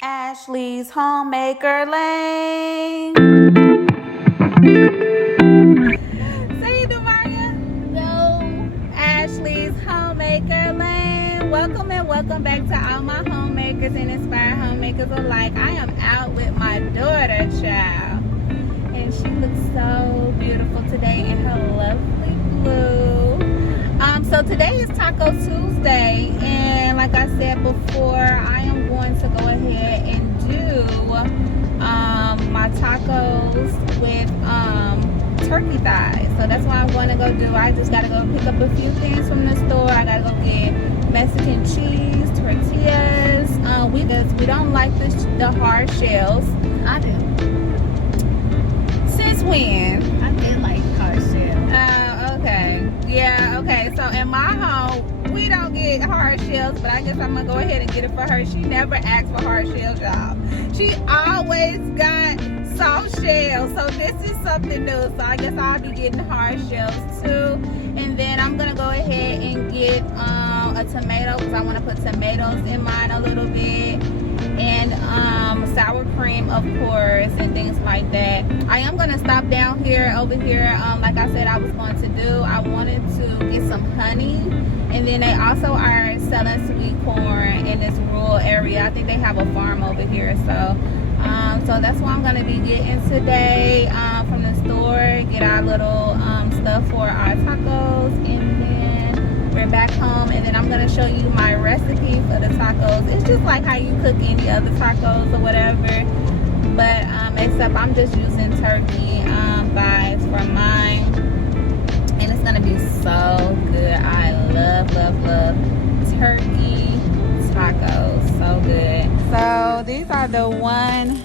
Ashley's Homemaker Lane. Say it, Maria. No, Ashley's Homemaker Lane. Welcome and welcome back to all my homemakers and inspired homemakers alike. I am out with my daughter, child, and she looks so beautiful today in her lovely blue. So today is Taco Tuesday, and like I said before, I am going to go ahead and do my tacos with turkey thighs. So that's what I'm going to go do. I just got to go pick up a few things from the store. I got to go get Mexican cheese, tortillas. We don't like the hard shells. I do. Since when? I did like hard shell. Okay. Yeah, okay. So in my home, we don't get hard shells, but I guess I'm going to go ahead and get it for her. She never asked for hard shells, y'all. She always got soft shells. So this is something new. So I guess I'll be getting hard shells too. And then I'm going to go ahead and get a tomato because I want to put tomatoes in mine a little bit. And sour cream, of course, and things like that. I am going to stop down here, over here, like I said I was going to do. I wanted to get some honey, and then they also are selling sweet corn in this rural area. I think they have a farm over here, so that's what I'm going to be getting today from the store. Get our little stuff for our tacos, and then we're back home, and then I'm going to show you my recipe for the tacos. It's just like how you cook any other tacos or whatever, but except I'm just using turkey thighs for mine, and it's going to be so good. I love turkey tacos. So good. So these are the one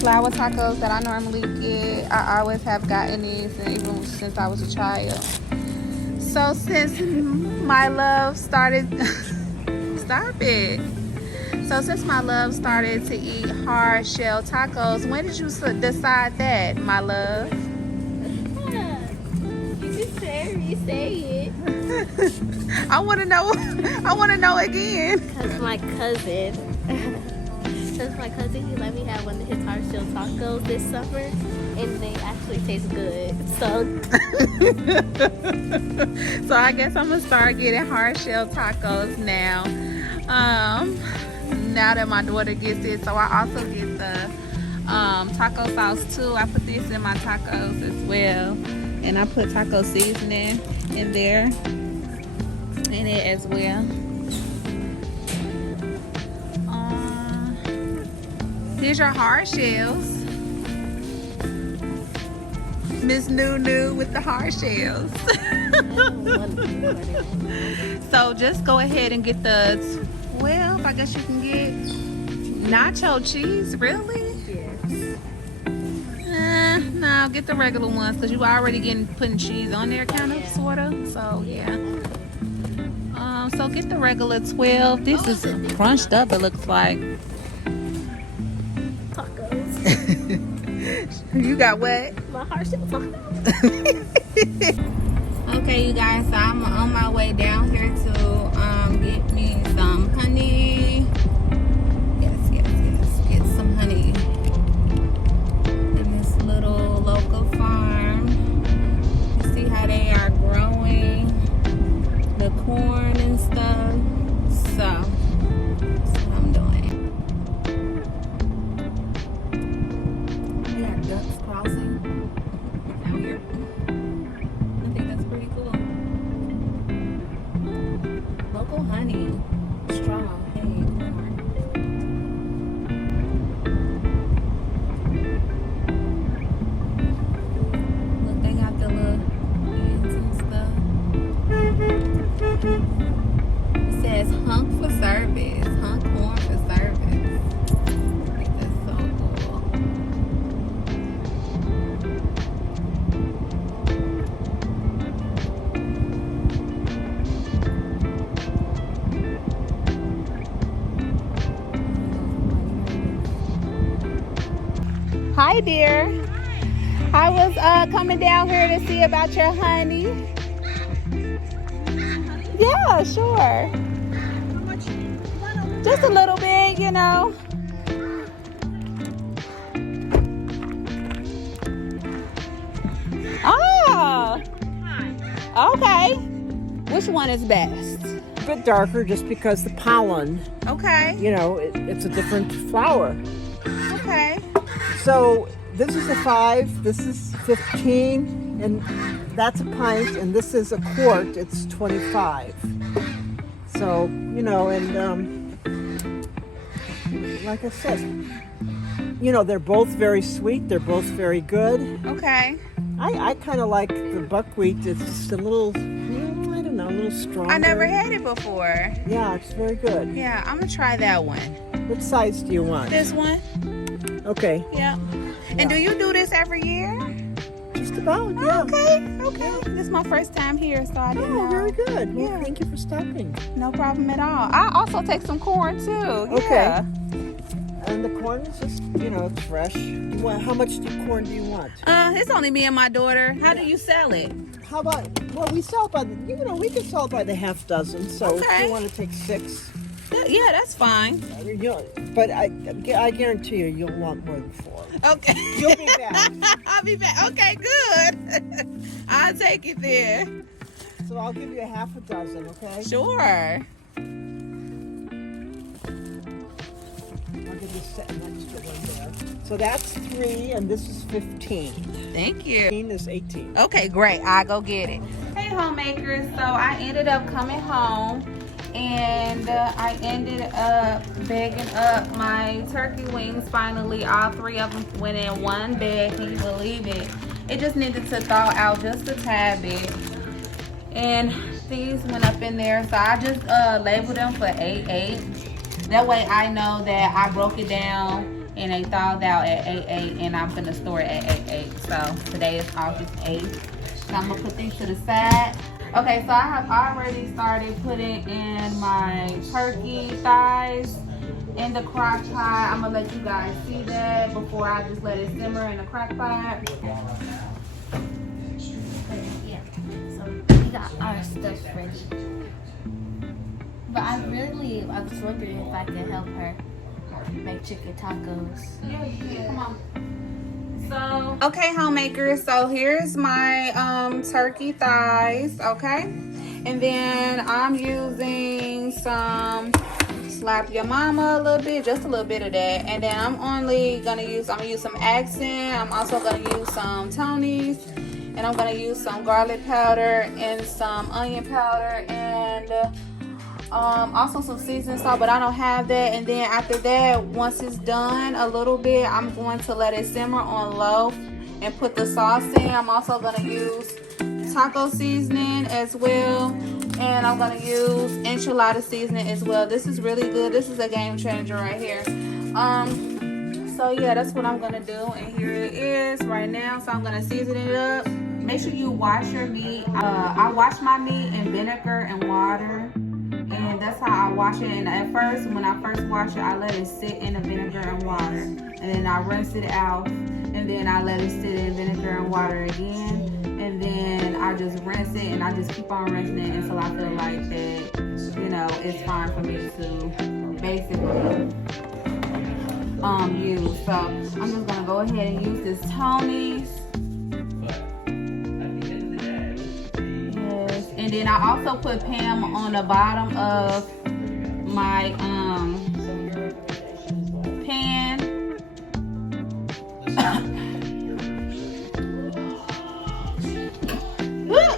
flour tacos that I normally get. I always have gotten these, and even since I was a child. So since my love started, stop it. So since my love started to eat hard shell tacos, when did you decide that, my love? You just say it. I want to know. I want to know again. Cause my cousin, he let me have one of his hard shell tacos this summer, and they actually taste good. So I guess I'm gonna start getting hard shell tacos now. Now that my daughter gets it. So I also get the taco sauce too. I put this in my tacos as well, and I put taco seasoning in there in it as well. Here's your hard shells. Miss Nunu with the hard shells. So just go ahead and get the 12. I guess you can get nacho cheese. Really? Yes. No, get the regular ones because you already putting cheese on there, kind of, sort of. So yeah. So get the regular 12. This is crunched up. It looks like. You got what? My hard shell tacos. Okay, you guys, so I'm on my way down here to get me some honey. Yes, get some honey in this little local farm. You see how they are growing the corn and stuff. So that's what I'm doing. Ducks crossing out here. I think that's pretty cool. Local honey, straw, hay, corn. Look, they got the little ends and stuff. It says hunk for service, hunk corn for service. I think that's so cool. Hi, dear. I was coming down here to see about your honey. Yeah, sure. Just a little bit, you know. Okay. Which one is best? A bit darker just because the pollen, Okay. you know, it's a different flower. Okay. So this is a 5, this is 15, and that's a pint, and this is a quart, it's 25. So, you know, and like I said, you know, they're both very sweet, they're both very good. Okay. I kind of like the buckwheat, it's just a little, I don't know, a little stronger. I never had it before. Yeah, it's very good. Yeah, I'm gonna try that one. What size do you want? This one? Okay. Yeah. And do you do this every year? Just about, yeah. Okay. This is my first time here, so I didn't know. Oh, very good. Well, Yeah. thank you for stopping. No problem at all. I also take some corn too. Okay. Yeah. And the corn is just, you know, it's fresh. How much corn do you want? It's only me and my daughter. How do you sell it? How about, well, we sell by the, you know, we can sell by the half dozen. So if Okay. you want to take 6, Yeah, that's fine. you know, but I guarantee you, you'll want more than 4. Okay. You'll be back. I'll be back. Okay, good. I'll take it there. So I'll give you a half a dozen, okay? Sure. I'll give you an extra one there. So that's 3, and this is 15. Thank you. 15 is 18. Okay, great. I'll go get it. Hey, homemakers. So I ended up coming home and I ended up bagging up my turkey wings. Finally, all 3 of them went in one bag. Can you believe it? It just needed to thaw out just a tad bit. And these went up in there. So I just labeled them for 8-8. That way I know that I broke it down and they thawed out at 8-8 and I'm gonna store it at 8-8. So today is August 8th. So I'm gonna put these to the side. Okay, so I have already started putting in my turkey thighs in the crock pot. I'm gonna let you guys see that before I just let it simmer in the crock pot. Yeah. So we got our stuff ready. But I was wondering if I could help her make chicken tacos. Yeah, come on. So, okay, homemakers, so here's my turkey thighs, okay? And then I'm using some Slap Your Mama a little bit, just a little bit of that. And then I'm gonna use some accent. I'm also gonna use some Tony's. And I'm gonna use some garlic powder and some onion powder and also some seasoning salt, but I don't have that. And then after that, once it's done a little bit, I'm going to let it simmer on low and put the sauce in. I'm also going to use taco seasoning as well, and I'm going to use enchilada seasoning as well. This is really good. This is a game changer right here. So yeah, that's what I'm going to do, and here it is right now. So I'm going to season it up. Make sure you wash your meat. I wash my meat in vinegar and water. And that's how I wash it. And at first, when I first wash it, I let it sit in the vinegar and water. And then I rinse it out. And then I let it sit in vinegar and water again. And then I just rinse it. And I just keep on rinsing it until I feel like that, you know, it's fine for me to basically use. So I'm just going to go ahead and use this Tony's. And then I also put Pam on the bottom of my pan. Woo!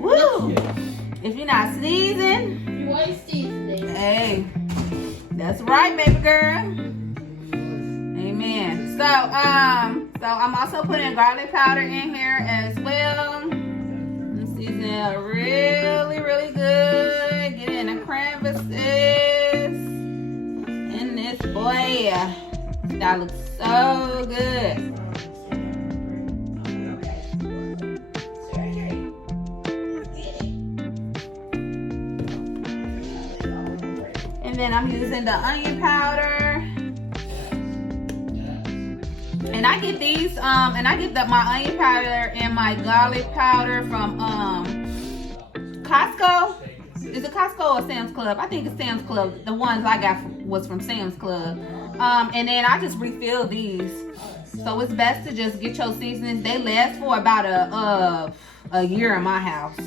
Woo! If you're not sneezing, hey, that's right, baby girl. Amen. So I'm also putting garlic powder in here as well. And season it really, really good. Get in the crevices. And this boy, that looks so good. Then I'm using the onion powder, and I get these and I get my onion powder and my garlic powder from Costco. Is it Costco or Sam's Club? I think it's Sam's Club. The ones I got was from Sam's Club. And then I just refill these. So it's best to just get your seasonings. They last for about a year in my house.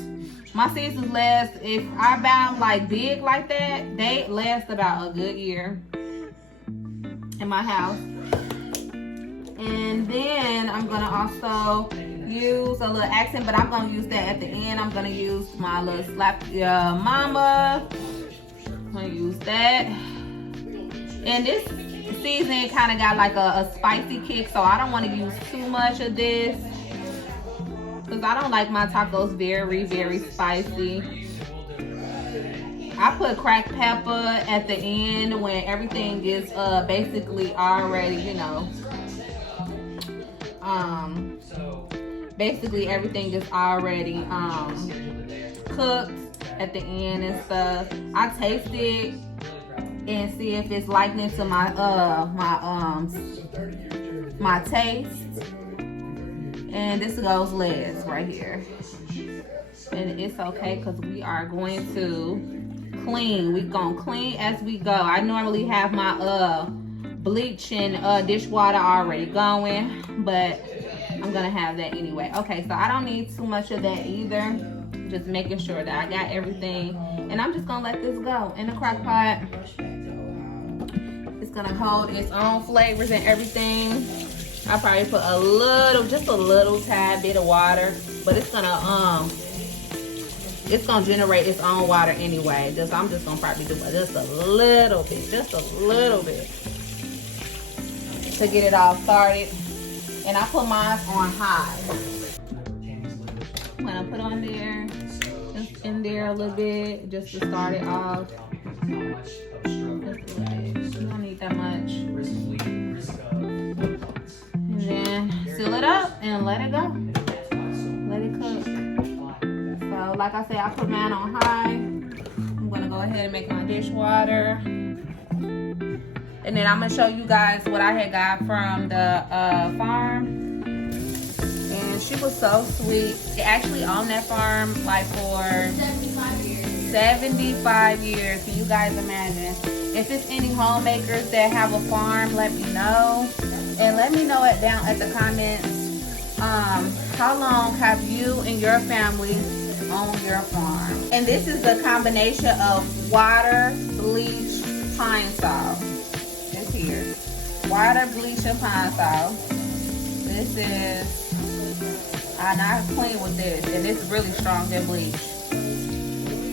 My seasons last, if I buy them like big like that, they last about a good year in my house. And then I'm gonna also use a little accent, but I'm gonna use that at the end. I'm gonna use my little slap mama. I'm gonna use that. And this season kind of got like a spicy kick, so I don't want to use too much of this because I don't like my tacos very, very spicy. I put cracked pepper at the end when everything is basically already, you know, basically everything is already cooked at the end and stuff. I taste it and see if it's liking to my my taste. And this goes last right here. And it's okay because we are going to clean. We're gonna clean as we go. I normally have my bleach and dishwater already going, but I'm gonna have that anyway. Okay, so I don't need too much of that either. Just making sure that I got everything. And I'm just gonna let this go in the crock pot. It's gonna hold its own flavors and everything. I'll probably put a little, just a little tad bit of water, but it's gonna generate its own water anyway. I'm just gonna probably do just a little bit, to get it all started. And I put mine on high. I'm gonna put on there, just in there a little bit, just to start it off. You don't need that much. And then seal it up and let it go. Let it cook. So like I said, I put mine on high. I'm gonna go ahead and make my dishwater. And then I'm gonna show you guys what I had got from the farm. And she was so sweet. She actually owned that farm like for 75 years. Can you guys imagine? If it's any homemakers that have a farm, let me know. And let me know it down at the comments. How long have you and your family owned your farm? And this is the combination of water, bleach, pine sol. It's here. Water, bleach, and pine sol. This is, and I clean with this, and it's really strong than bleach.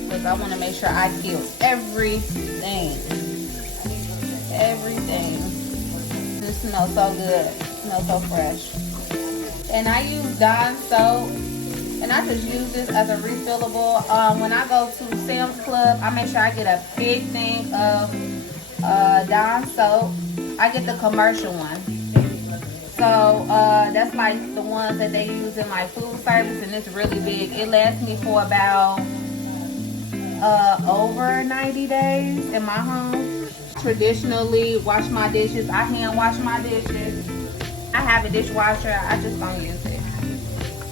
Because I want to make sure I kill everything. Everything. This smells so good. It smells so fresh. And I use Dawn soap. And I just use this as a refillable. When I go to Sam's Club, I make sure I get a big thing of Dawn soap. I get the commercial one. So that's like the ones that they use in my food service, and it's really big. It lasts me for about over 90 days in my home. Traditionally, wash my dishes. I hand wash my dishes. I have a dishwasher. I just don't use it.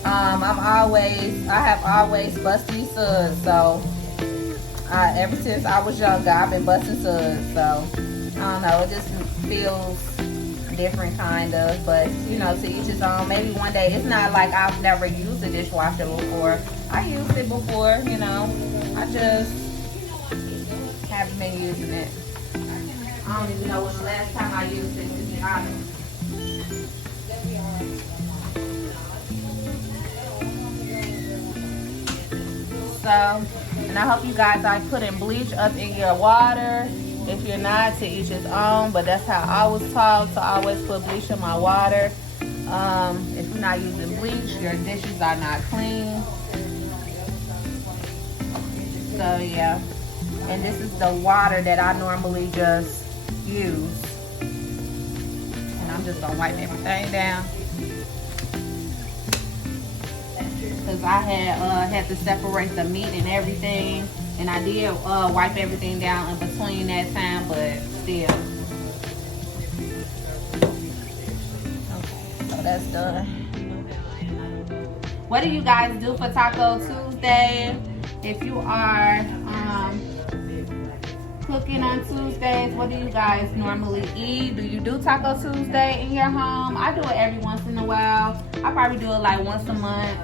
I have always busted suds. So ever since I was younger, I've been busting suds. So I don't know. It just feels different kind of, but you know, to each his own. Maybe one day. It's not like I've never used a dishwasher before. I used it before, you know. I just haven't been using it. I don't even know when the last time I used it, to be honest. So, and I hope you guys are putting bleach up in your water. If you're not, to each his own, but that's how I was taught to always put bleach in my water. If you're not using bleach, your dishes are not clean. So yeah, and this is the water that I normally just use. And I'm just gonna wipe everything down. Because I had to separate the meat and everything. And I did wipe everything down in between that time, but still. Okay, so that's done. What do you guys do for Taco Tuesday? If you are cooking on Tuesdays. What do you guys normally eat? Do you do Taco Tuesday in your home? I do it every once in a while. I probably do it like once a month.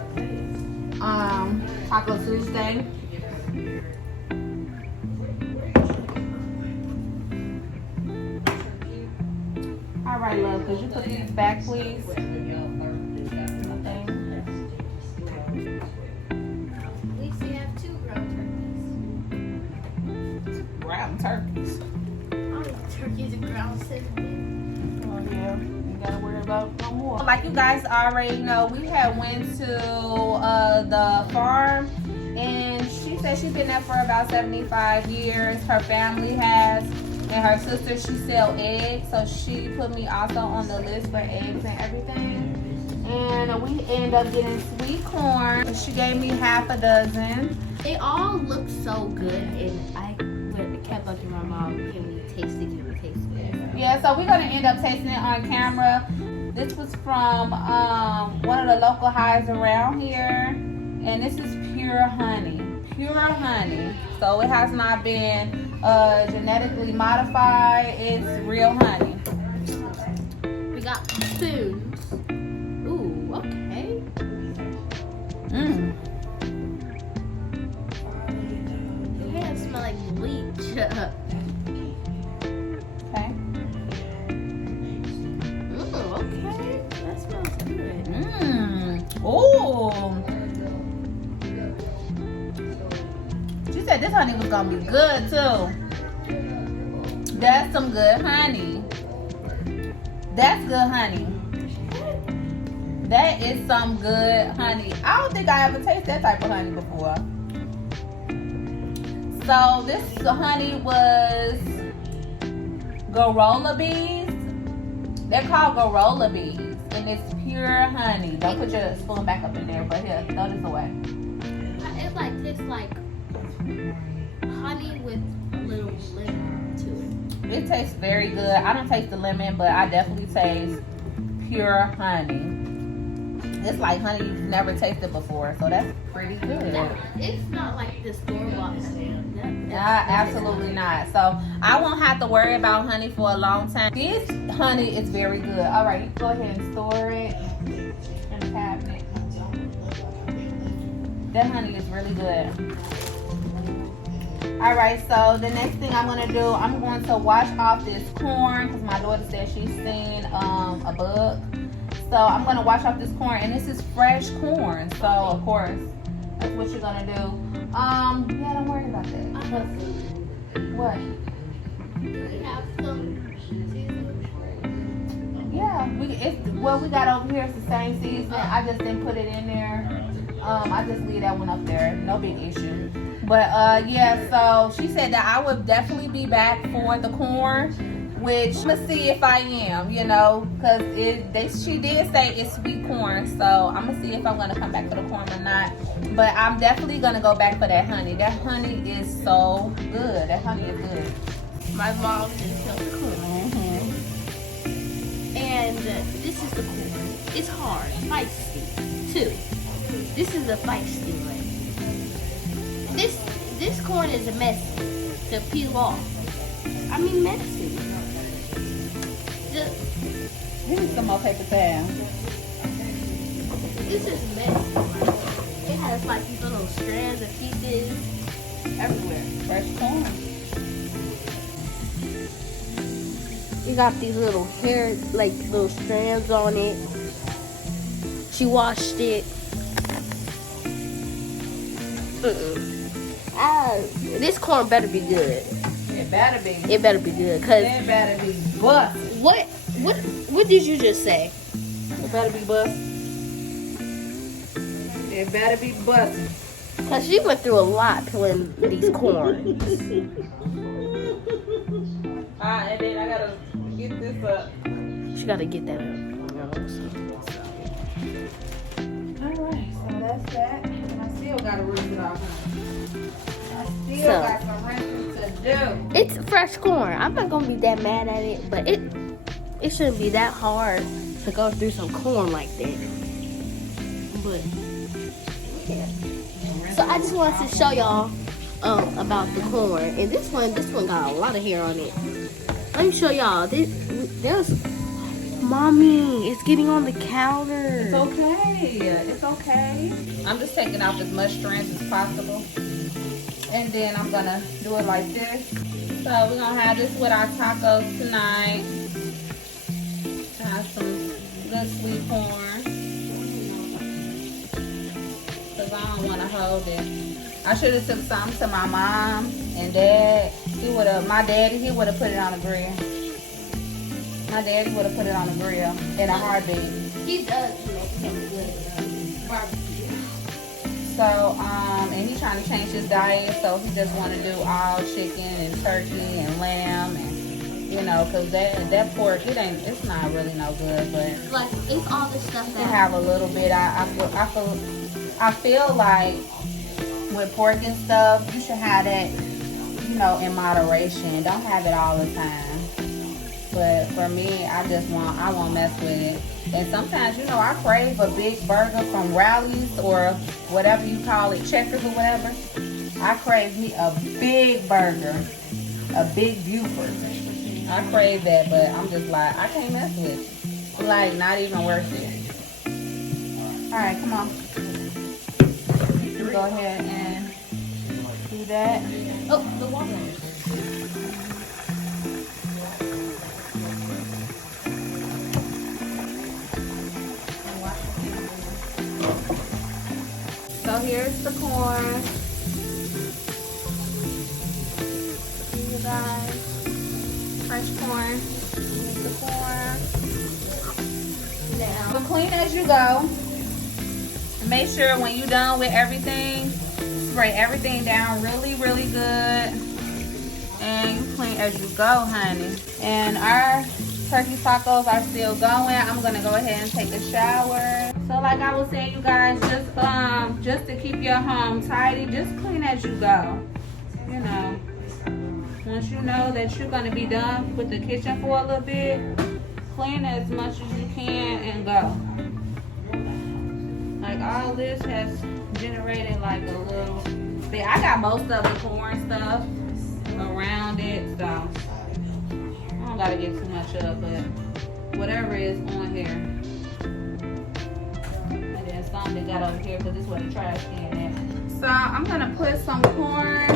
Taco Tuesday. All right, love, could you put these back, please? At least we have 2 ground Ground turkeys. turkeys. Oh, turkeys and ground cinnamon. Oh yeah, you gotta worry about no more. Like you guys already know, we had went to the farm, and she said she's been there for about 75 years. Her family has, and her sister, she sell eggs, so she put me also on the list for eggs and everything. And we end up getting sweet corn. She gave me half a dozen. They all look so good, and I kept bugging my mom, can we taste it, can we taste it? Yeah, so we're gonna end up tasting it on camera. This was from one of the local hives around here, and this is pure honey. Pure honey. So it has not been genetically modified. It's real honey. We got spoons. Ooh, okay. Mmm. Your hands smell like bleach. Okay. Ooh, okay. That smells good. Mmm. Ooh. She said this honey was gonna be good too. That's some good honey. That's good honey. That is some good honey. I don't think I ever tasted that type of honey before. So this honey was Garola bees. They're called Garola bees, and it's pure honey. Don't put your spoon back up in there, but here, throw this away. It like tastes like honey with a little lemon to it. It tastes very good. I don't taste the lemon, but I definitely taste pure honey. It's like honey you've never tasted before, so that's pretty good. It's not like the store-bought honey. Absolutely not. So I won't have to worry about honey for a long time. This honey is very good. All right, you can go ahead and store it in the cabinet. That honey is really good. All right, so the next thing I'm gonna do, I'm going to wash off this corn because my daughter said she's seen a bug. So I'm gonna wash off this corn, and this is fresh corn. So of course, that's what you're gonna do. Yeah, don't worry about that. What? We have some seasoning. Yeah, what we got over here is the same seasoning. I just didn't put it in there. I just leave that one up there. No big issue. But yeah, so she said that I would definitely be back for the corn, which I'm gonna see if I am, you know, because she did say it's sweet corn, so I'm gonna see if I'm gonna come back for the corn or not. But I'm definitely gonna go back for that honey. That honey is so good. That honey is good. My mom just killed the corn. And this is the corn. It's hard, feisty too. This is the feisty one. This corn is messy to peel off. I mean messy. Give me some more paper towel. This is messy. It has like these little strands of pieces everywhere. Fresh corn. You got these little hair, like little strands on it. She washed it. This corn better be good. It better be. It better be good, cause It better be bust. what did you just say? It better be bust. It better be bust. Cause she went through a lot peeling these corns. And then I gotta get this up. She gotta get that up. Alright, so that's that. And I still gotta rinse it off. I still So- got some rinsing to do. It's fresh corn. I'm not gonna be that mad at it, but it shouldn't be that hard to go through some corn like that. But yeah. So I just wanted to show y'all about the corn. And this one got a lot of hair on it. Let me show y'all. There's Mommy, it's getting on the counter. It's okay. It's okay. I'm just taking off as much strength as possible. And then I'm gonna do it like this. So we're gonna have this with our tacos tonight. Have some good sweet corn. Cause I don't wanna hold it. I should have took some to my mom and dad. My daddy, he would have put it on the grill. My daddy would have put it on the grill in a heartbeat. He does make him good barbecue. So, and he's trying to change his diet, so he just want to do all chicken and turkey and lamb, and you know, cause that pork, it's not really no good, but like it's all the stuff you that have a little bit. I feel like with pork and stuff, you should have that, you know, in moderation. Don't have it all the time. But for me, I won't mess with it. And sometimes, you know, I crave a big burger from Rally's or whatever you call it, Checkers or whatever. I crave me a big burger, a big Buford. I crave that, but I'm just like, I can't mess with it. Like, not even worth it. All right, come on. You go ahead and do that. Oh, the water. So here's the corn. See you guys. Fresh corn. Here's the corn. Now, so clean as you go. Make sure when you're done with everything, spray everything down really, really good. And you clean as you go, honey. And our turkey tacos are still going. I'm gonna go ahead and take a shower. So like I was saying, you guys, just to keep your home tidy, just clean as you go. You know, once you know that you're gonna be done with the kitchen for a little bit, clean as much as you can and go. Like all this has generated like a little bit. I got most of the corn stuff around it, so I don't gotta get too much of, but whatever is on here. And then some that got over here because this is where the trash can is. So I'm gonna put some corn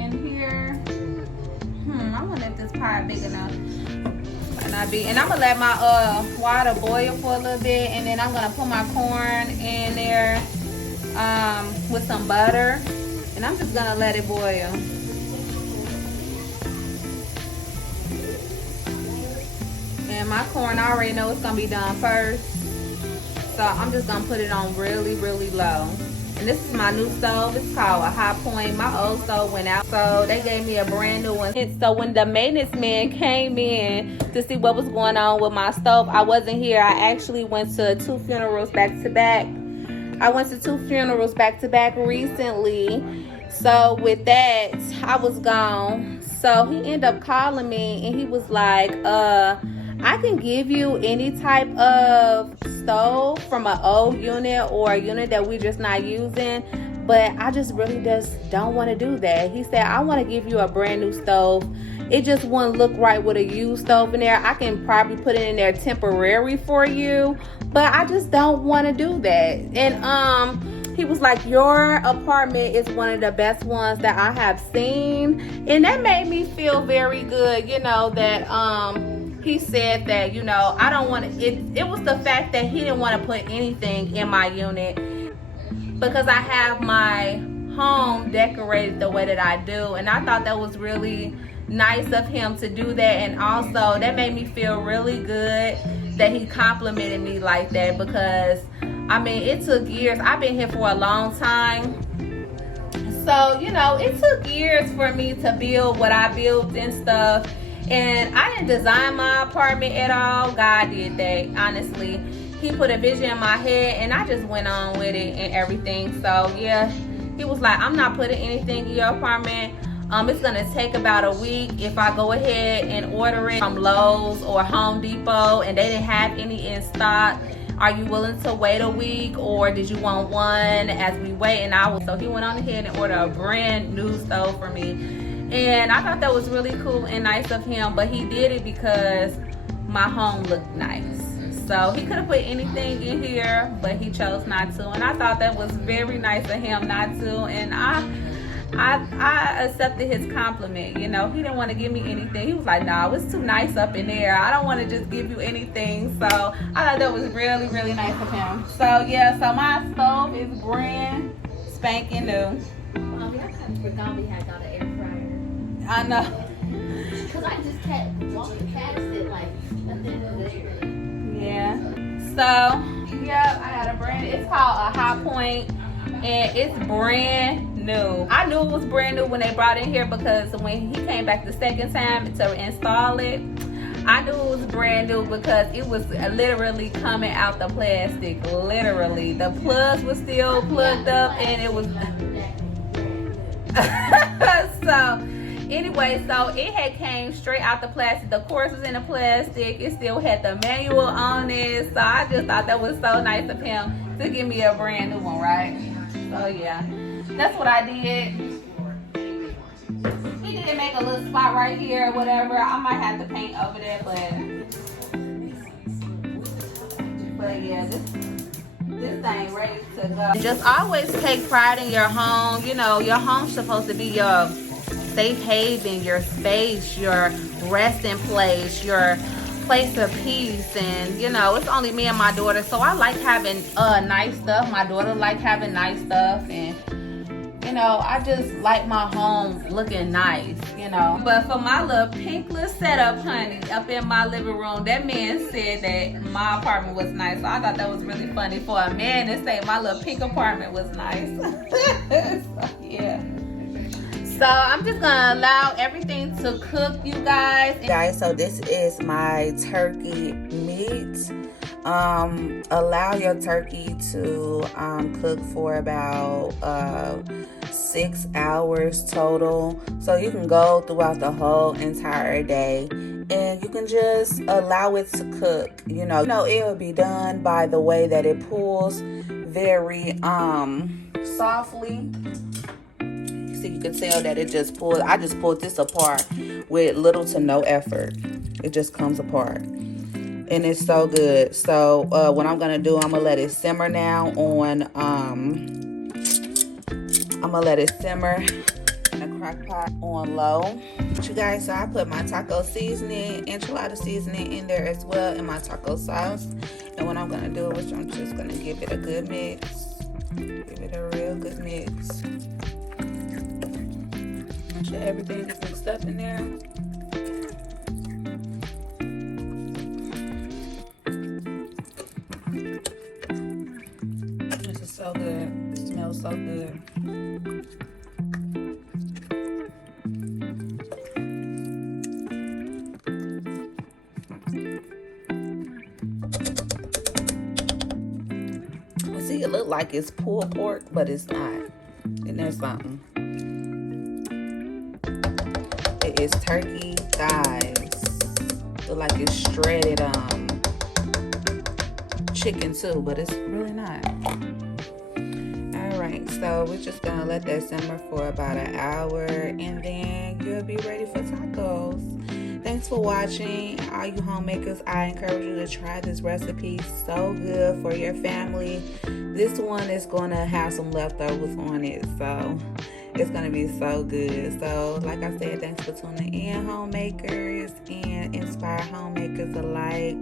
in here. I wonder if this pot big enough. Might not be. And I'm gonna let my water boil for a little bit, and then I'm gonna put my corn in there with some butter, and I'm just gonna let it boil. And my corn, I already know it's gonna be done first, so I'm just gonna put it on really, really low. And this is my new stove. It's called a High Point. My old stove went out, so they gave me a brand new one. So when the maintenance man came in to see what was going on with my stove, I wasn't here. I actually went to 2 funerals back to back. I went to 2 funerals back to back recently. So with that, I was gone. So he ended up calling me, and he was like, I can give you any type of stove from an old unit or a unit that we're just not using, but I just really don't want to do that. He said, I want to give you a brand new stove. It just wouldn't look right with a used stove in there. I can probably put it in there temporary for you, but I just don't want to do that. And he was like, your apartment is one of the best ones that I have seen. And that made me feel very good, you know, that he said that, you know, I don't want to, it was the fact that he didn't want to put anything in my unit because I have my home decorated the way that I do. And I thought that was really nice of him to do that. And also that made me feel really good that he complimented me like that, because I mean, it took years. I've been here for a long time. So, you know, it took years for me to build what I built and stuff. And I didn't design my apartment at all. God did that, honestly. He put a vision in my head, and I just went on with it and everything. So, yeah, he was like, I'm not putting anything in your apartment. It's going to take about a week if I go ahead and order it from Lowe's or Home Depot, and they didn't have any in stock. are you willing to wait a week, or did you want one as we wait? And so he went on ahead and ordered a brand new stove for me. And I thought that was really cool and nice of him, but he did it because my home looked nice. So he could have put anything in here, but he chose not to. And I thought that was very nice of him not to. And I accepted his compliment. You know, he didn't want to give me anything. He was like, nah, it's too nice up in there. I don't want to just give you anything. So I thought that was really, really nice of him. So yeah, so my stove is brand spanking new. I kind of forgot we had got an air fryer. I know. Because I just kept walking past it like nothing was there. Yeah. So, yeah, I got a brand. It's called a High Point, and it's brand new. I knew it was brand new when they brought it in here, because when he came back the second time to install it, I knew it was brand new because it was literally coming out the plastic. Literally, the plugs were still plugged up, and it was. So. Anyway, so it had came straight out the plastic. The course was in the plastic. It still had the manual on it. So I just thought that was so nice of him to give me a brand new one, right? So yeah, that's what I did. He didn't make a little spot right here or whatever. I might have to paint over there, but yeah, this thing ready to go. Just always take pride in your home. You know, your home's supposed to be your safe haven, your space, your resting place, your place of peace. And you know, it's only me and my daughter, so I like having nice stuff. My daughter like having nice stuff, and you know, I just like my home looking nice, you know. But for my little pink little setup, honey, up in my living room, that man said that my apartment was nice. So I thought that was really funny for a man to say my little pink apartment was nice. So, yeah. So I'm just gonna allow everything to cook, you guys. So this is my turkey meat. Allow your turkey to cook for about 6 hours total. So you can go throughout the whole entire day, and you can just allow it to cook. You know, it will be done by the way that it pulls very softly. You can tell that it just pulled. I just pulled this apart with little to no effort. It just comes apart, and it's so good. So what I'm gonna do, I'm gonna let it simmer now on I'm gonna let it simmer in a crock pot on low. You guys, so I put my taco seasoning, enchilada seasoning in there as well, and my taco sauce. And what I'm gonna do is I'm just gonna give it a good mix. Give it a real good mix. Sure everything is mixed up in there. This is so good. It smells so good. See, it look like it's pulled pork, but it's not. And there's something. It is turkey thighs. Look like it's shredded chicken too, but it's really not. Alright, so we're just gonna let that simmer for about an hour, and then you'll be ready for tacos. Thanks for watching. All you homemakers, I encourage you to try this recipe. So good for your family. This one is gonna have some leftovers on it, so it's gonna be so good. So like I said, thanks for tuning in, homemakers, and inspire homemakers alike,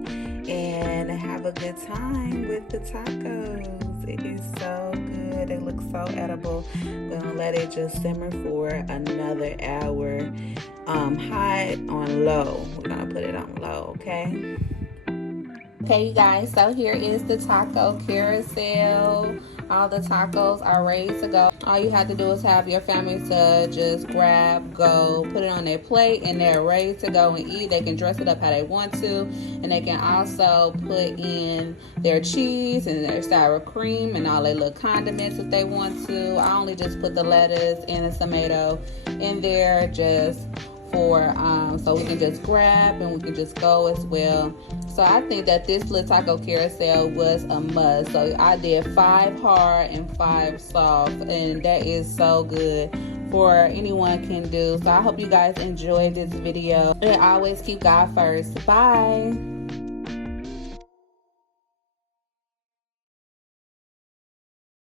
and have a good time with the tacos. It is so good. They look so edible. I'm gonna let it just simmer for another hour, high on low. We're gonna put it on low, okay? Okay, you guys, so here is the taco carousel. All the tacos are ready to go. All you have to do is have your family to just grab, go, put it on their plate, and they're ready to go and eat. They can dress it up how they want to, and they can also put in their cheese and their sour cream and all their little condiments if they want to. I only just put the lettuce and the tomato in there just for so we can just grab and we can just go as well. So I think that this little taco carousel was a must. So I did 5 hard and 5 soft, and that is so good for anyone can do. So I hope you guys enjoyed this video, and always keep God first. Bye.